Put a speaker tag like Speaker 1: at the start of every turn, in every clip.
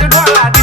Speaker 1: Dale bola,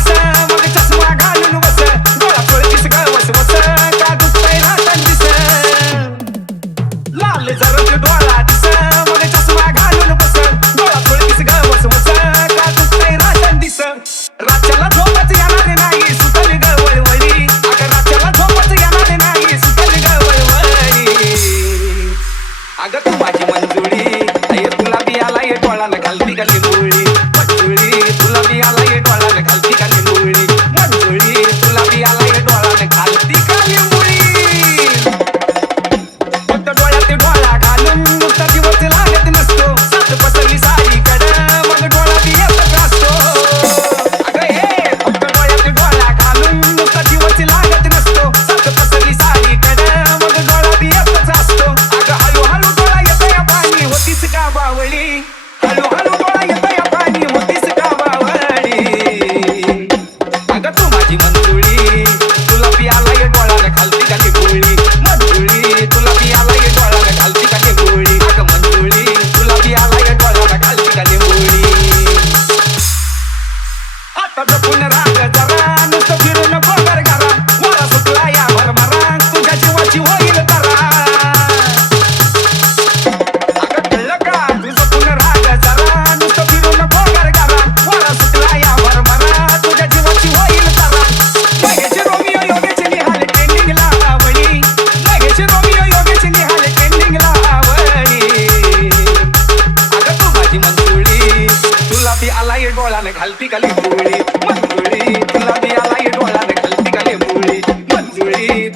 Speaker 1: really डोळ्याने घालती खाली मुळी मंजुळी. तुला दिया लाई डोळ्याने घालती खाली मुळी मंजुळी.